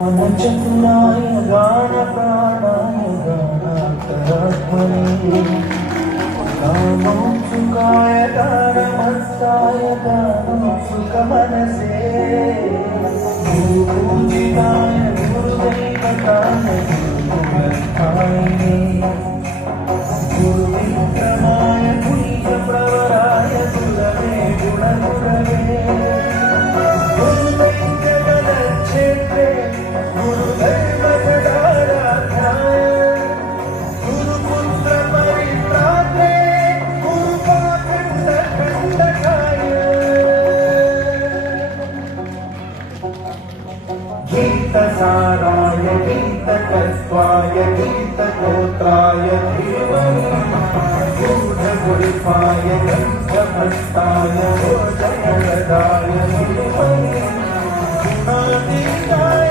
चतुराय गानप्राणाय गानान्तरात्मने गानोत्सुकाय गानमस्ताय गानोत्सुकमनसे गुरुपूजिताय गुरुदैवताय गुरुभक्ताय गुरुविक्रमाय पुण्यप्रवराय गुरवे गुणगुरवे गुरुदैवजगदक्षेत्रे गुरुदैवगणाराध्याय गुरुपुत्रपरित्रात्रे गुरुपाखण्डकण्टकाय गीतसाराय गीतकस्त्वाय गीतगोत्राय गूढगुल्फाय गन्धभस्ताय भोजनप्रदाय गुणातीताय